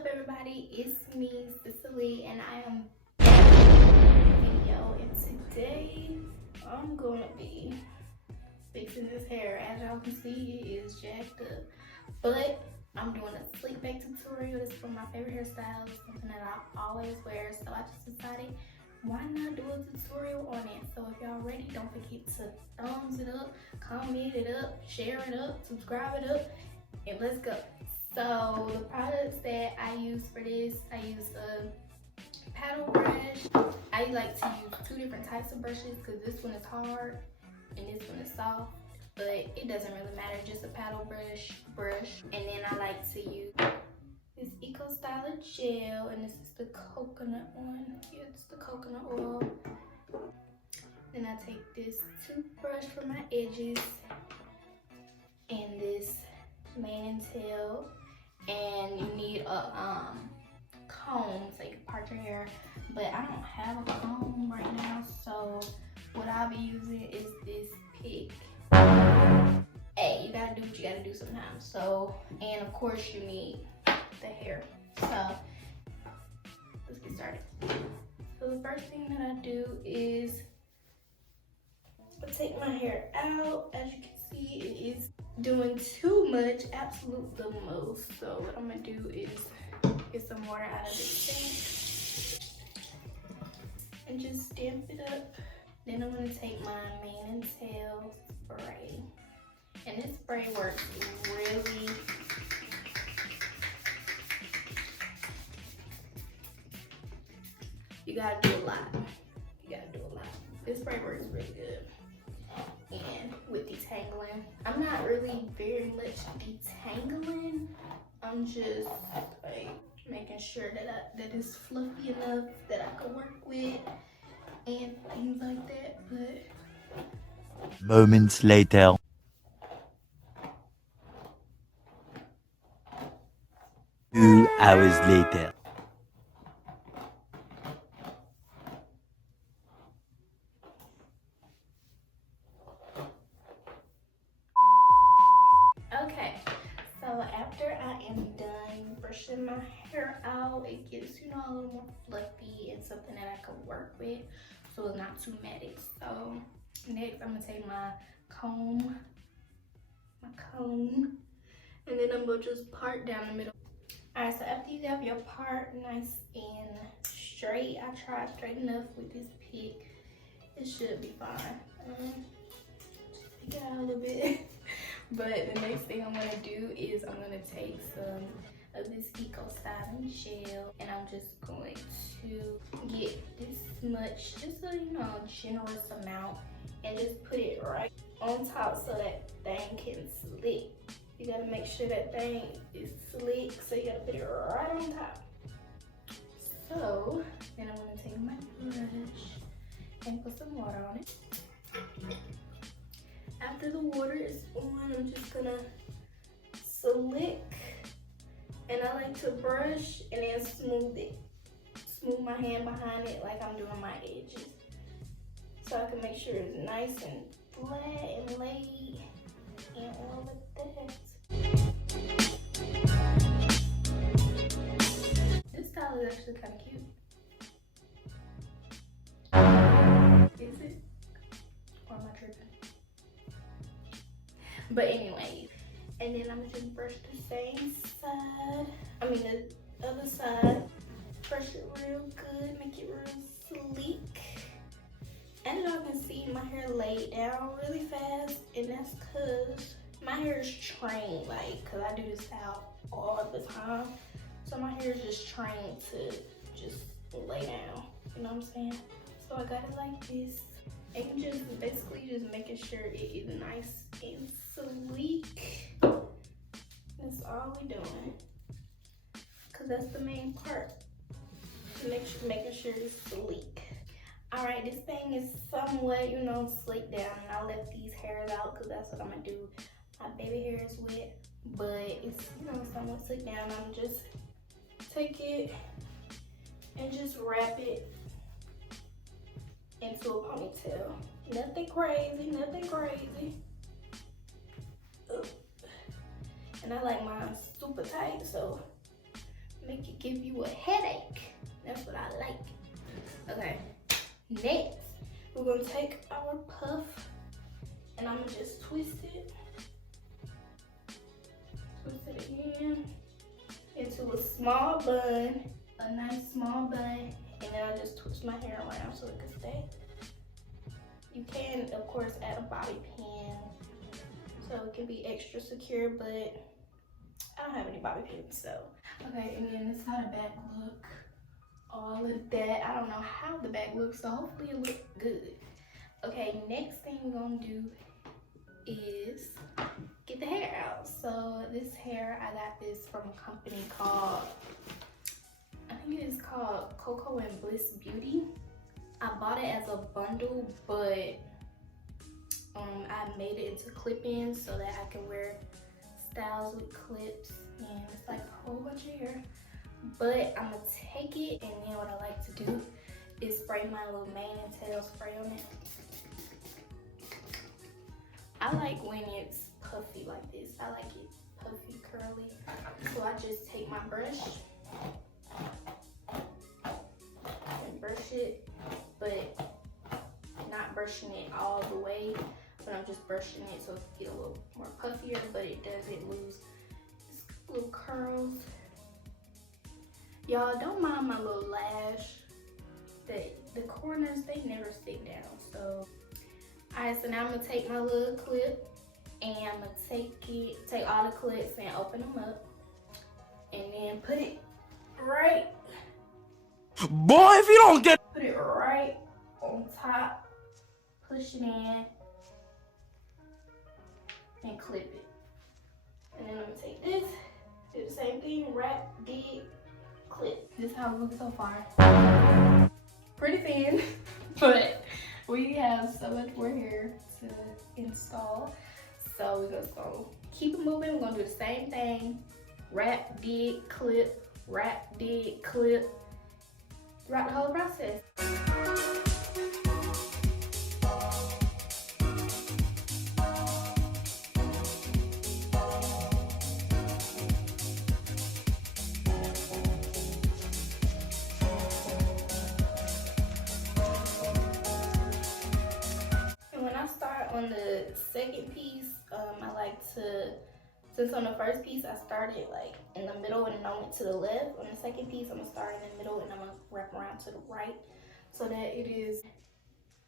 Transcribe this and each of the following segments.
up everybody, it's me Sicily and I am back with a video, and today I'm gonna be fixing this hair. As y'all can see, it is jacked up, but I'm doing a slick back tutorial. This is one of my favorite hairstyles, something that I always wear, so I just decided why not do a tutorial on it. So if y'all ready, don't forget to thumbs it up, comment it up, share it up, subscribe it up, and let's go. So the products that I use for this, I use a paddle brush. I like to use two different types of brushes because this one is hard and this one is soft, but it doesn't really matter, just a paddle brush. And then I like to use this Eco Styler gel, and this is the coconut one. Yeah, it's the coconut oil. Then I take this toothbrush for my edges and this mane and tail. And you need a comb so you can part your hair, but I don't have a comb right now, so what I'll be using is this pick. Hey, you gotta do what you gotta do sometimes. So, and of course you need the hair. So let's get started. So the first thing that I do is I take my hair out. As you can see, it is doing too much, absolute the most. So what I'm gonna do is get some water out of this sink and just damp it up. Then I'm gonna take my mane and tail spray, and this spray works really you gotta do a lot. This spray works really good. And with detangling, I'm not really very much detangling. I'm just like making sure that it's fluffy enough that I can work with and things like that. But moments later. Two hours later. okay, so after I am done brushing my hair out, it gets, you know, a little more fluffy and something that I can work with, so it's not too matted. So next I'm gonna take my comb, and then I'm gonna just part down the middle. All right, so after you have your part nice and straight, I tried straight enough with this pick. It should be fine. Just pick it out a little bit. But the next thing I'm gonna do is I'm gonna take some of this Eco Styling gel, and I'm just going to get this much, just a generous amount, and just put it right on top so that thing can slick. You gotta make sure that thing is slick, so you gotta put it right on top. So then I'm gonna take my brush and put some water on it. After the water is on, I'm just gonna slick, and I like to brush and then smooth it. Smooth my hand behind it like I'm doing my edges, so I can make sure it's nice and flat and laid and all of that. This style is actually kind of cute. Is it? Or am I tripping? But anyway, and then I'm gonna just brush the same side. I mean the other side. Brush it real good, make it real sleek. As y'all can see, my hair laid down really fast, and that's cause my hair is trained, like, cause I do this style all the time. So my hair is just trained to just lay down, you know what I'm saying? So I got it like this. And just basically just making sure it is nice and sleek. That's all we're doing, cause that's the main part. Making sure it's sleek. All right, this thing is somewhat, slicked down, and I left these hairs out because that's what I'm gonna do my baby hairs with. But it's, somewhat slicked down. I'm just take it and just wrap it into a ponytail. Nothing crazy, Ugh. And I like mine super tight, so make it give you a headache. That's what I like. Okay, next we're gonna take our puff and I'm gonna just twist it. Twist it again into a small bun, a nice small bun, and then I just twist my hair around so it can stay. You can, of course, add a bobby pin so it can be extra secure, but I don't have any bobby pins, so. Okay, and then this is how the back look. All of that, I don't know how the back looks, so hopefully it looks good. Okay, next thing we're gonna do is get the hair out. So this hair, I got this from a company called, I think it is called Coco and Bliss Beauty. I bought it as a bundle, but I made it into clip-ins so that I can wear styles with clips, and it's like a whole bunch of hair. But I'm gonna take it, and then what I like to do is spray my little mane and tail spray on it. I like when it's puffy like this. I like it puffy, curly. So I just take my brush and brush it, but not brushing it all the way, but I'm just brushing it so it can get a little more puffier, but it doesn't lose its little curls. Y'all, don't mind my little lash. The corners, they never stick down, so. Alright, so now I'm gonna take my little clip and I'm gonna take all the clips and open them up and then put it right. Boy, if you don't get. Put it right on top, push it in, and clip it. And then I'm gonna take this, do the same thing, wrap, dig, clip. This is how it looks so far. Pretty thin, but we have so much more hair to install. So we're just gonna keep it moving. We're gonna do the same thing. Wrap, dig, clip, wrap, dig, clip throughout the whole process. On the second piece, I like to, since on the first piece I started like in the middle and then I went to the left, on the second piece I'm gonna start in the middle and I'm gonna wrap around to the right so that it is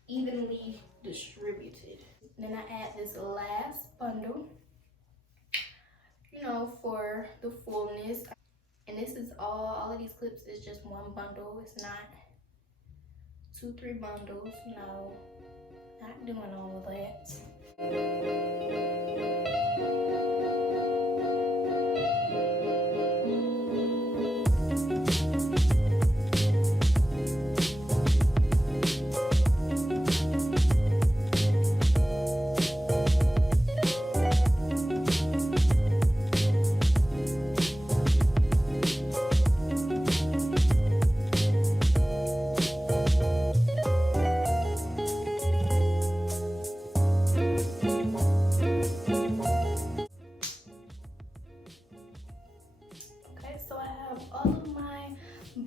evenly distributed. And then I add this last bundle, you know, for the fullness. And this is all of these clips is just one bundle. It's not 2-3 bundles, no. Not doing all of that.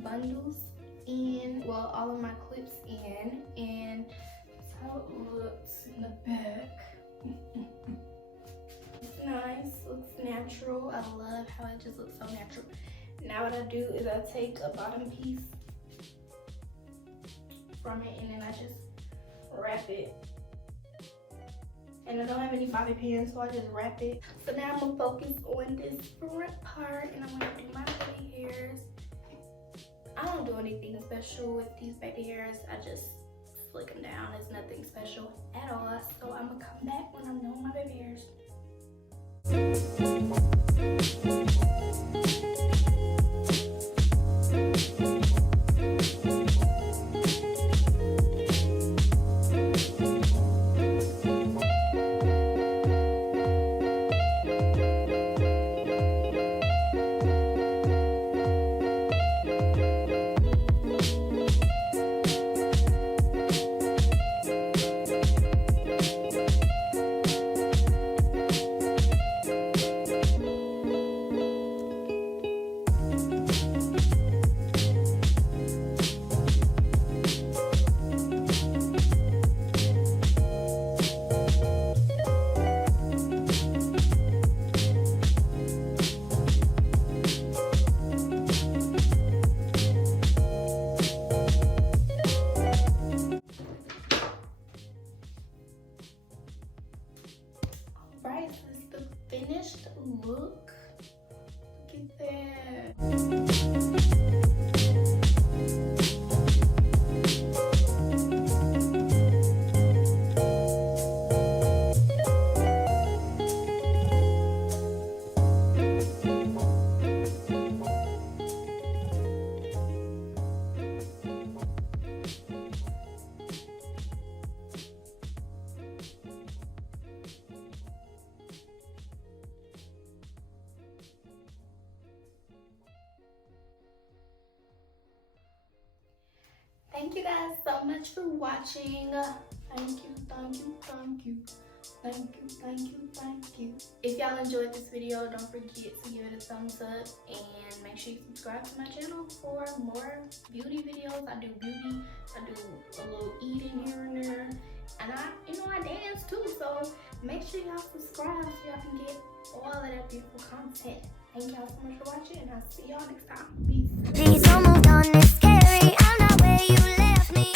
Bundles in, well, all of my clips in, and that's how it looks in the back. It's nice, looks natural. I love how it just looks so natural. Now what I do is I take a bottom piece from it and then I just wrap it. And I don't have any bobby pins, so I just wrap it. So now I'm gonna focus on this front part and I'm gonna do my baby hairs. I don't do anything special with these baby hairs. I just flick them down. It's nothing special at all. So I'm gonna come back when I'm doing my baby hairs. look. Look at that. Thank you guys so much for watching. Thank you, thank you, thank you. Thank you, thank you, thank you. If y'all enjoyed this video, don't forget to give it a thumbs up and make sure you subscribe to my channel for more beauty videos. I do beauty, I do a little eating here and there, and I dance too, so make sure y'all subscribe so y'all can get all of that beautiful content. Thank y'all so much for watching, and I'll see y'all next time. Peace. Please don't move on, it's scary. I'm not where you left me.